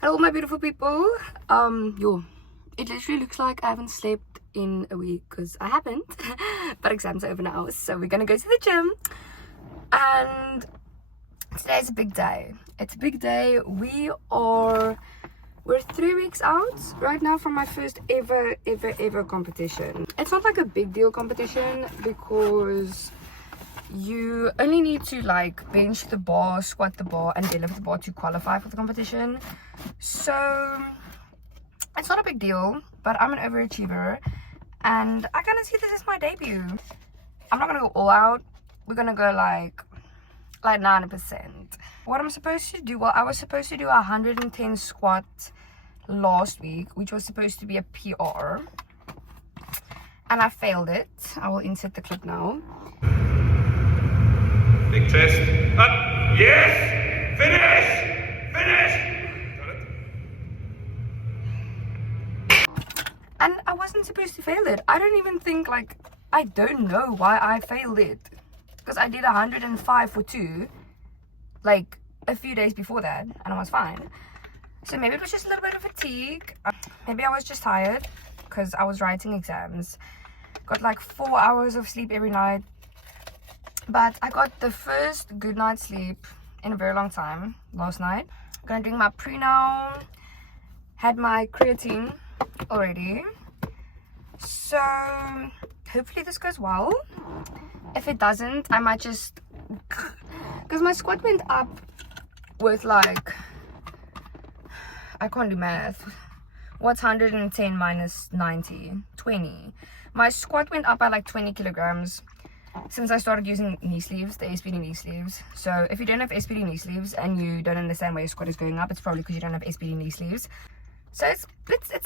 Hello my beautiful people. Yo, it literally looks like I haven't slept in a week because I haven't. But exams are over now, so we're gonna go to the gym. And today's a big day. It's a big day. We're 3 weeks out right now from my first ever competition. It's not like a big deal competition because you only need to like bench the bar, squat the bar, and deadlift the bar to qualify for the competition. So it's not a big deal, but I'm an overachiever and I kind of see this as my debut. I'm not gonna go all out. We're gonna go like 90%. What I'm supposed to do, well, I was supposed to do 110 squat last week, which was supposed to be a PR, and I failed it. I will insert the clip now. Big chest. Up. Yes! Finish! Finish! Got it? And I wasn't supposed to fail it. I don't even think, like, I don't know why I failed it. Because I did 105 for 2, like, a few days before that, and I was fine. So maybe it was just a little bit of fatigue. Maybe I was just tired because I was writing exams. Got like 4 hours of sleep every night. But I got the first good night's sleep in a very long time last night. I'm gonna drink my pre now. Had my creatine already. So hopefully this goes well. If it doesn't, I might just, because my squat went up with like, I can't do math. What's 110 minus 90? 20. My squat went up by like 20 kilograms since I started using knee sleeves, the SPD knee sleeves. So if you don't have SPD knee sleeves and you don't understand why your squat is going up, it's probably because you don't have SPD knee sleeves. So it's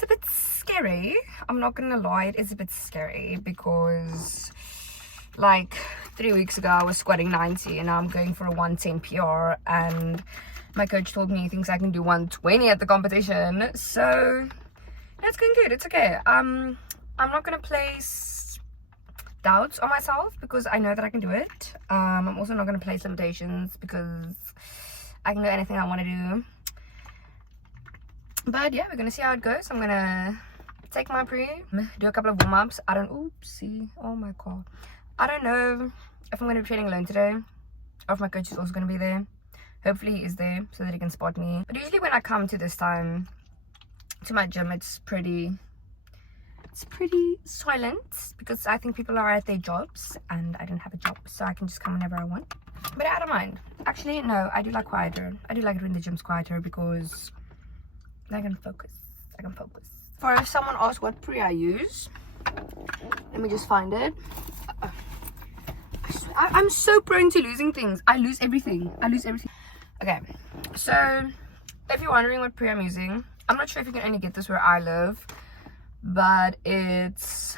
a bit scary. I'm not gonna lie, it is a bit scary because like 3 weeks ago I was squatting 90 and now I'm going for a 110 PR, and my coach told me he thinks I can do 120 at the competition. So it's going good. It's okay. I'm not gonna place doubts on myself because I know that I can do it. I'm also not gonna place limitations because I can do anything I want to do. But yeah, we're gonna see how it goes. I'm gonna take my pre, do a couple of warm-ups. Oopsie, oh my god, I don't know if I'm gonna be training alone today or if my coach is also gonna be there. Hopefully he is there so that he can spot me. But usually when I come to this time to my gym, it's pretty silent because I think people are at their jobs and I don't have a job, so I can just come whenever I want. But I don't mind. Actually, no, I do like quieter. I do like it when the gym's quieter because I can focus. For someone asked what pre I use, let me just find it. I'm so prone to losing things. I lose everything. Okay, so if you're wondering what pre I'm using, I'm not sure if you can only get this where I live, but it's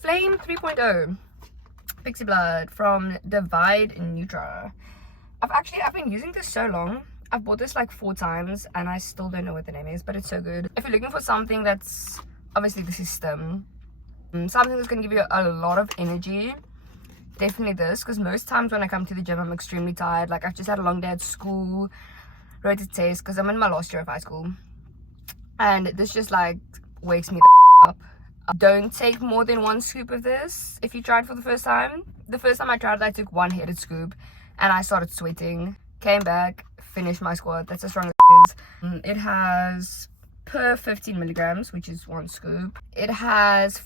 Flame 3.0 Pixie Blood from Divide Nutra. I've been using this so long. I've bought this like 4 times and I still don't know what the name is, but it's so good. If you're looking for something that's obviously the system, something that's gonna give you a lot of energy, definitely this, because most times when I come to the gym I'm extremely tired. Like I've just had a long day at school, wrote a test because I'm in my last year of high school, and this just like wakes me the up. Don't take more than 1 scoop of this if you tried for the first time. The first time I tried it, I took 1 headed scoop and I started sweating, came back, finished my squat. That's as strong as it is. It has per 15 milligrams, which is 1 scoop. It has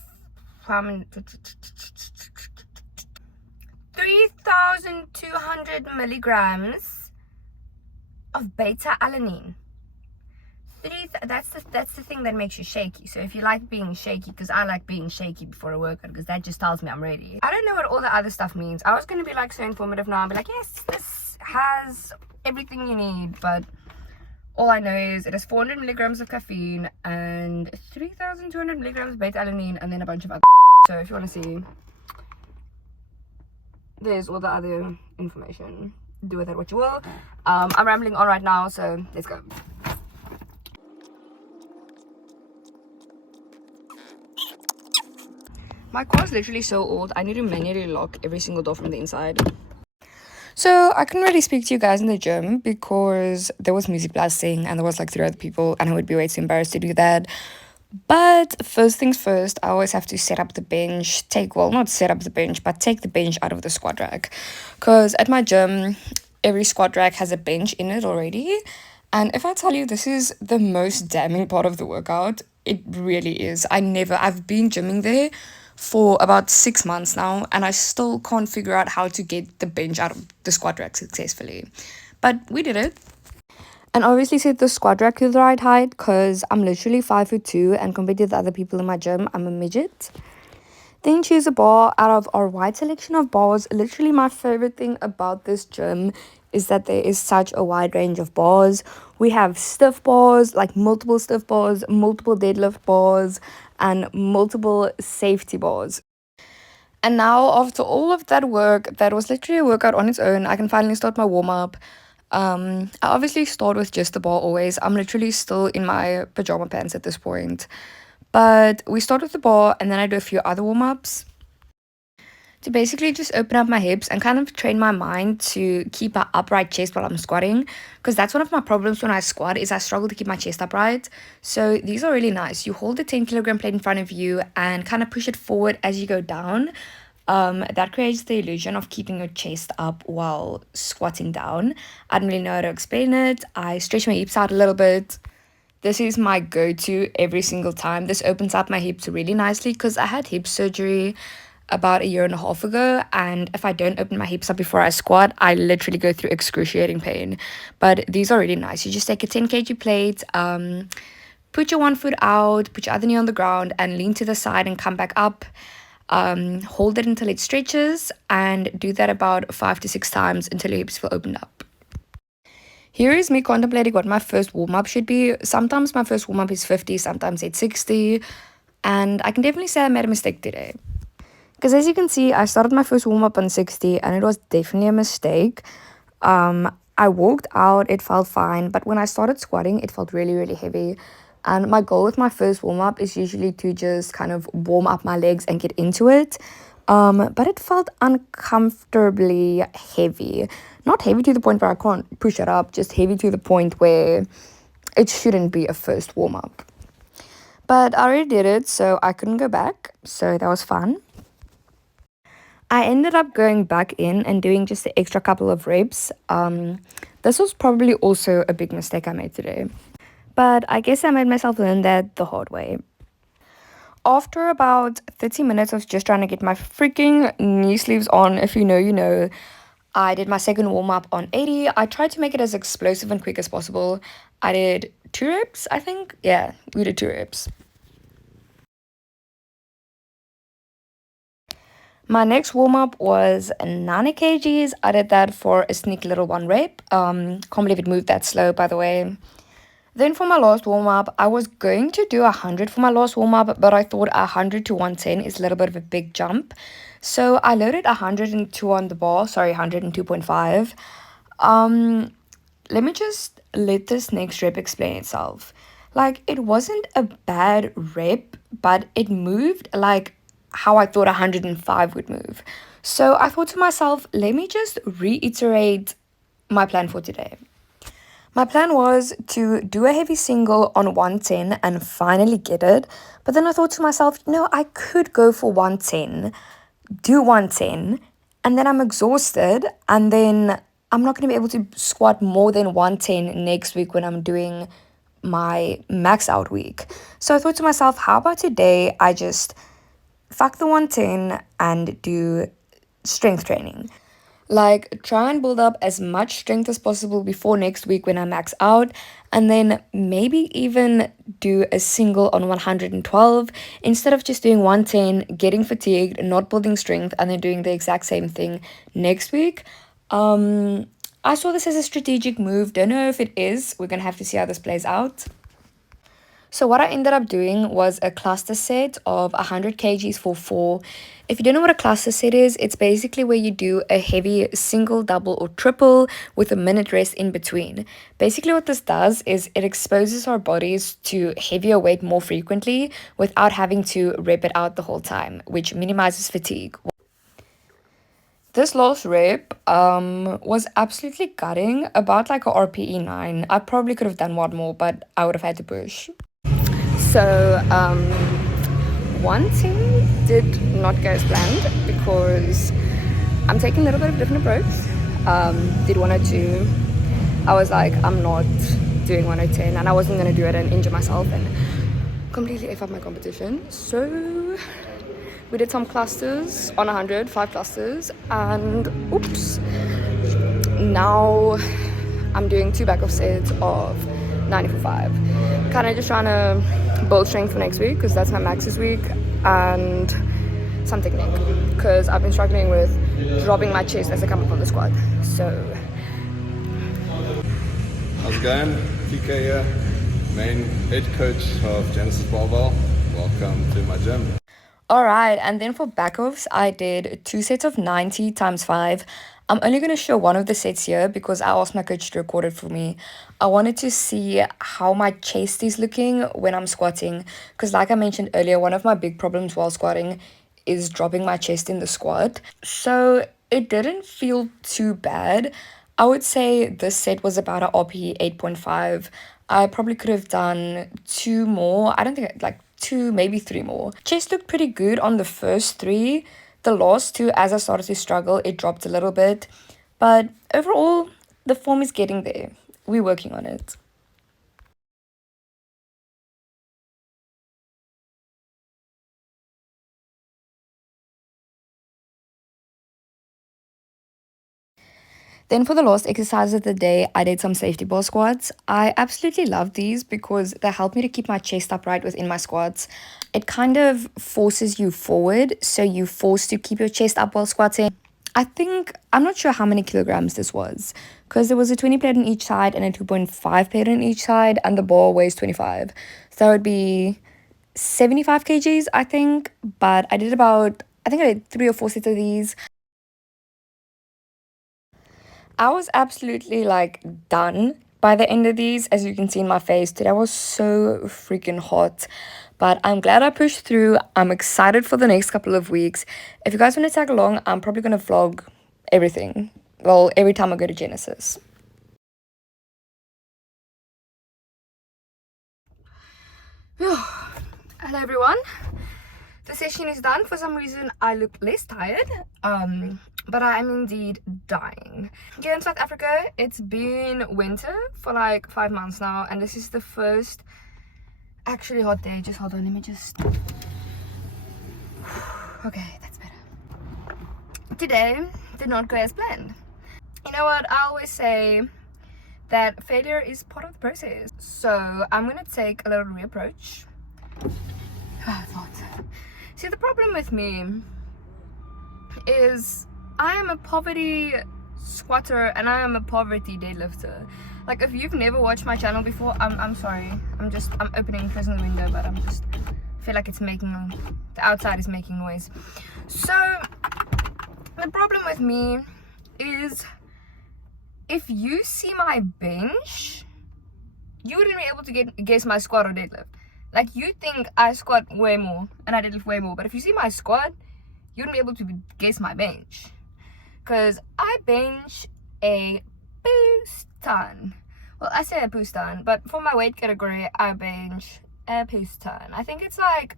3,200 milligrams of beta alanine. That's the thing that makes you shaky. So if you like being shaky, because I like being shaky before a workout because that just tells me I'm ready. I don't know what all the other stuff means. I was going to be like so informative now and be like, yes, this has everything you need, but all I know is it has 400 milligrams of caffeine and 3,200 milligrams of beta alanine and then a bunch of other. So if you want to see, there's all the other information. Do with that what you will. I'm rambling on right now, so let's go. My car is literally so old. I need to manually lock every single door from the inside. So So I couldn't really speak to you guys in the gym because there was music blasting and there was like 3 other people and I would be way too embarrassed to do that. But first things first, I always have to set up the bench, not set up the bench, but take the bench out of the squat rack. Because at my gym, every squat rack has a bench in it already. And if I tell you this is the most damning part of the workout, it really is. I've been gymming there for about 6 months now, and I still can't figure out how to get the bench out of the squat rack successfully. But we did it. And obviously set the squat rack to the right height because I'm literally 5'2", and compared to the other people in my gym, I'm a midget. Then choose a bar out of our wide selection of bars. Literally my favorite thing about this gym is that there is such a wide range of bars. We have stiff bars, like multiple stiff bars, multiple deadlift bars, and multiple safety bars. And now after all of that work, that was literally a workout on its own, I can finally start my warm-up. I obviously start with just the bar always. I'm literally still in my pajama pants at this point. But we start with the bar and then I do a few other warm-ups to basically just open up my hips and kind of train my mind to keep an upright chest while I'm squatting, because that's one of my problems when I squat is I struggle to keep my chest upright. So these are really nice. You hold the 10 kg plate in front of you and kind of push it forward as you go down. That creates the illusion of keeping your chest up while squatting down. I don't really know how to explain it. I stretch my hips out a little bit. This is my go-to every single time. This opens up my hips really nicely because I had hip surgery about 1.5 years ago, and if I don't open my hips up before I squat, I literally go through excruciating pain. But these are really nice. You just take a 10 kg plate, put your one foot out, put your other knee on the ground, and lean to the side and come back up. Hold it until it stretches, and do that about 5 to 6 times until your hips feel opened up. Here is me contemplating what my first warm-up should be. Sometimes my first warm-up is 50, sometimes it's 60, and I can definitely say I made a mistake today. Because as you can see, I started my first warm-up on 60, and it was definitely a mistake. I walked out, it felt fine, but when I started squatting, it felt really, really heavy. And my goal with my first warm-up is usually to just kind of warm up my legs and get into it. But it felt uncomfortably heavy. Not heavy to the point where I can't push it up, just heavy to the point where it shouldn't be a first warm-up. But I already did it, so I couldn't go back, so that was fun. I ended up going back in and doing just the extra couple of reps. This was probably also a big mistake I made today. But I guess I made myself learn that the hard way. After about 30 minutes of just trying to get my freaking knee sleeves on, if you know, you know, I did my second warm-up on 80. I tried to make it as explosive and quick as possible. I did 2 reps, I think. Yeah, we did 2 reps. My next warm-up was 90 kgs. I did that for a sneaky little 1 rep. Can't believe it moved that slow, by the way. Then for my last warm-up, I was going to do 100 for my last warm-up, but I thought 100 to 110 is a little bit of a big jump. So I loaded 102 on the bar, 102.5. Let me just let this next rep explain itself. Like, it wasn't a bad rep, but it moved like how I thought 105 would move. So I thought to myself, let me just reiterate my plan for today. My plan was to do a heavy single on 110 and finally get it. But then I thought to myself, no, I could go for 110, do 110, and then I'm exhausted, and then I'm not going to be able to squat more than 110 next week when I'm doing my max out week. So I thought to myself, how about today I just fuck the 110 and do strength training. Like, try and build up as much strength as possible before next week when I max out, and then maybe even do a single on 112 instead of just doing 110, getting fatigued, not building strength, and then doing the exact same thing next week. I saw this as a strategic move. Don't know if it is. We're gonna have to see how this plays out. So what I ended up doing was a cluster set of 100 kgs for 4. If you don't know what a cluster set is, it's basically where you do a heavy single, double, or triple with a minute rest in between. Basically what this does is it exposes our bodies to heavier weight more frequently without having to rep it out the whole time, which minimizes fatigue. This last rep was absolutely gutting, about like a RPE 9. I probably could have done one more, but I would have had to push. So one thing did not go as planned because I'm taking a little bit of a different approach. Did 102. I was like, I'm not doing 110, and I wasn't going to do it and injure myself and completely F up my competition. So we did some clusters on 100, 5 clusters, and oops, now I'm doing 2 back off sets of 94.5. Kind of just trying to build strength for next week because that's my max this week, and some technique because I've been struggling with dropping my chest as I come up on the squat. So how's it going? TK here, main head coach of Genesis Barbell. Welcome to my gym. alright, and then for backoffs, I did 2 sets of 90 times 5. I'm only going to show one of the sets here because I asked my coach to record it for me. I wanted to see how my chest is looking when I'm squatting because like I mentioned earlier, one of my big problems while squatting is dropping my chest in the squat. So it didn't feel too bad. I would say this set was about a RP 8.5. I probably could have done 2 more. I don't think like 2, maybe 3 more. Chest looked pretty good on the first 3. The last 2, as I started to struggle, it dropped a little bit. But overall, the form is getting there. We're working on it. Then for the last exercise of the day, I did some safety ball squats. I absolutely love these because they help me to keep my chest upright within my squats. It kind of forces you forward, so you're forced to keep your chest up while squatting. I think, I'm not sure how many kilograms this was because there was a 20 plate on each side and a 2.5 plate on each side, and the ball weighs 25. So that would be 75 kgs, I think. But I did I think I did 3 or 4 sets of these. I was absolutely like done by the end of these. As you can see in my face, today was so freaking hot. But I'm glad I pushed through. I'm excited for the next couple of weeks. If you guys want to tag along, I'm probably going to vlog everything. Well, every time I go to Genesis. Hello everyone. The session is done. For some reason I look less tired, but I am indeed dying. Here in South Africa, it's been winter for like 5 months now, and this is the first actually hot day. Just hold on, let me just okay, that's better. Today did not go as planned. You know what, I always say that failure is part of the process, so I'm gonna take a little reapproach. See, the problem with me is I am a poverty squatter and I am a poverty deadlifter. Like, if you've never watched my channel before, I'm sorry. I'm opening and closing the window, but I feel like it's making, the outside is making noise. So the problem with me is if you see my bench, you wouldn't be able to guess my squat or deadlift. Like, you think I squat way more and I deadlift way more, but if you see my squat, you wouldn't be able to guess my bench. Because I bench a boost ton. Well, I say a boost ton, but for my weight category, I bench a boost ton. I think it's like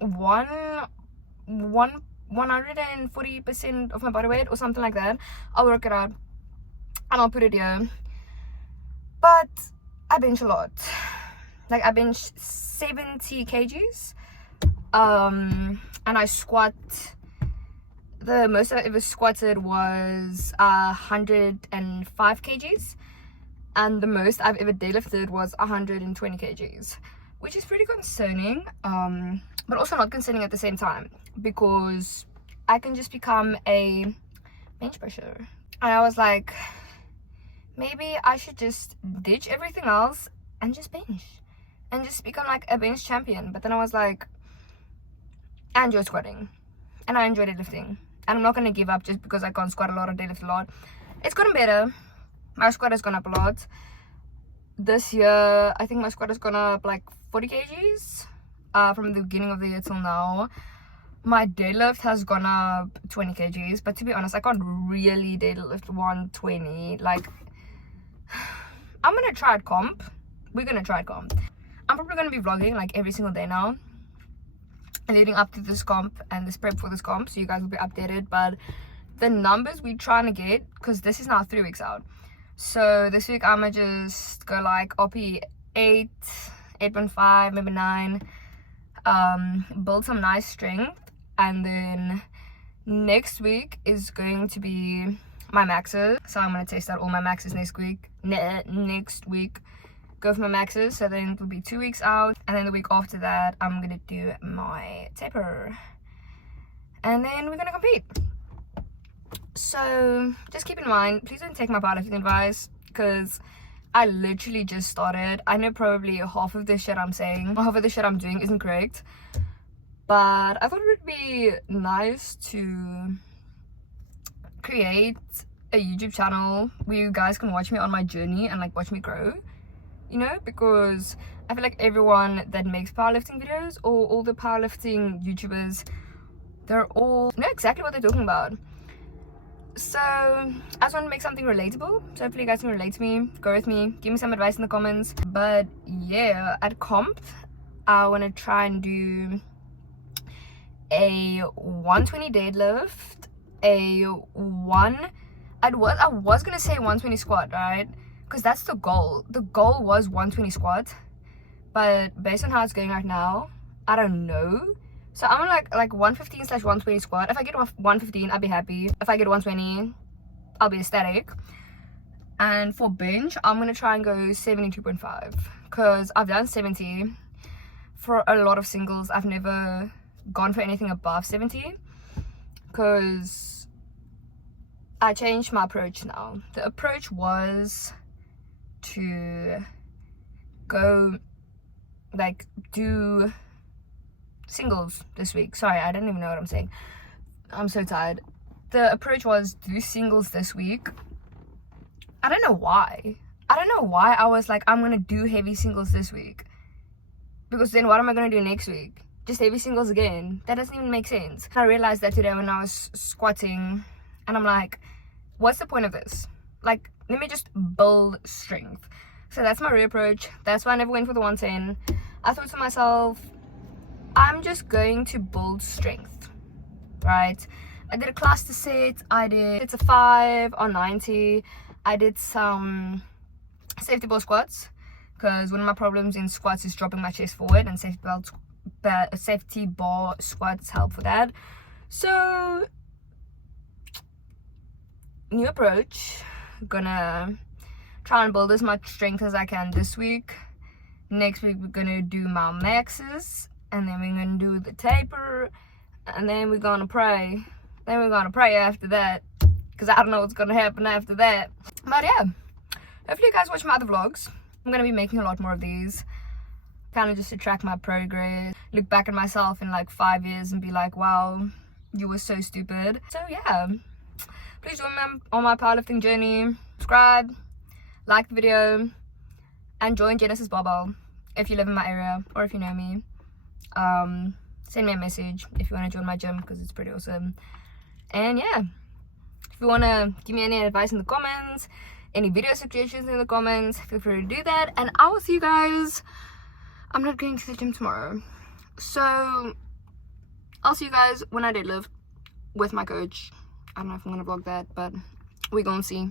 140% of my body weight or something like that. I'll work it out and I'll put it here. But I bench a lot. Like, I bench 70 kgs. And I squat, the most I ever squatted was 105 kgs. And the most I've ever deadlifted was 120 kgs. Which is pretty concerning. But also not concerning at the same time. Because I can just become a bench pusher. And I was like, maybe I should just ditch everything else and just bench. And just become like a bench champion. But then I was like, I enjoy squatting. And I enjoy deadlifting. And I'm not going to give up just because I can't squat a lot or deadlift a lot. It's gotten better. My squat has gone up a lot. This year, I think my squat has gone up like 40 kgs. From the beginning of the year till now. my deadlift has gone up 20 kgs, but to be honest, I can't really deadlift 120. Like, I'm gonna try it comp. We're gonna try it comp. I'm probably gonna be vlogging like every single day now, leading up to this comp and this prep for this comp, so you guys will be updated. But the numbers we're trying to get, because this is now 3 weeks out, so this week I'ma just go like RP 8, 8.5, maybe 9, build some nice strength, and then next week is going to be my maxes. So I'm gonna test out all my maxes next week. Go for my maxes, so then it will be 2 weeks out, and then the week after that I'm gonna do my taper, and then we're gonna compete. So just keep in mind, please don't take my powerlifting advice, because I literally just started. I know probably half of the shit I'm saying, half of the shit I'm doing isn't correct, but I thought it would be nice to create a YouTube channel where you guys can watch me on my journey and like watch me grow, you know, because I feel like everyone that makes powerlifting videos, or all the powerlifting YouTubers, they're all know exactly what they're talking about. So I just want to make something relatable, so hopefully you guys can relate to me, go with me, give me some advice in the comments. But yeah, at comp I want to try and do a 120 deadlift, I was gonna say 120 squat, right? Because that's the goal. The goal was 120 squat, but based on how it's going right now, I don't know. So I'm gonna like 115/120 squat. If I get 115, I'll be happy. If I get 120, I'll be ecstatic. And for bench, I'm gonna try and go 72.5, because I've done 70 for a lot of singles. I've never gone for anything above 70, because I changed my approach now. The approach was to go like do singles this week. Sorry, I don't even know what I'm saying. I'm so tired. The approach was do singles this week. I don't know why. I was like, I'm gonna do heavy singles this week, because then what am I gonna do next week? Just heavy singles again? That doesn't even make sense. I realized that today when I was squatting, and I'm like, what's the point of this? Like, let me just build strength. So that's my reapproach. That's why I never went for the 110. I thought to myself, I'm just going to build strength, right? I did a class to set. It's a 5 on 90. I did some safety bar squats, because one of my problems in squats is dropping my chest forward, and safety bar squats help for that. So new approach, gonna try and build as much strength as I can this week. Next week we're gonna do my maxes, and then we're gonna do the taper, and then we're gonna pray. After that, because I don't know what's gonna happen after that. But yeah, hopefully you guys watch my other vlogs. I'm gonna be making a lot more of these, kind of just to track my progress, look back at myself in like 5 years and be like, wow, you were so stupid. So yeah, please join me on my powerlifting journey. Subscribe, like the video, and join Genesis Barbell if you live in my area, or if you know me. Send me a message if you want to join my gym, because it's pretty awesome. And yeah, if you want to give me any advice in the comments, any video suggestions in the comments, feel free to do that. And I will see you guys. I'm not going to the gym tomorrow, so I'll see you guys when I deadlift with my coach. I don't know if I'm gonna vlog that, but we're gonna see.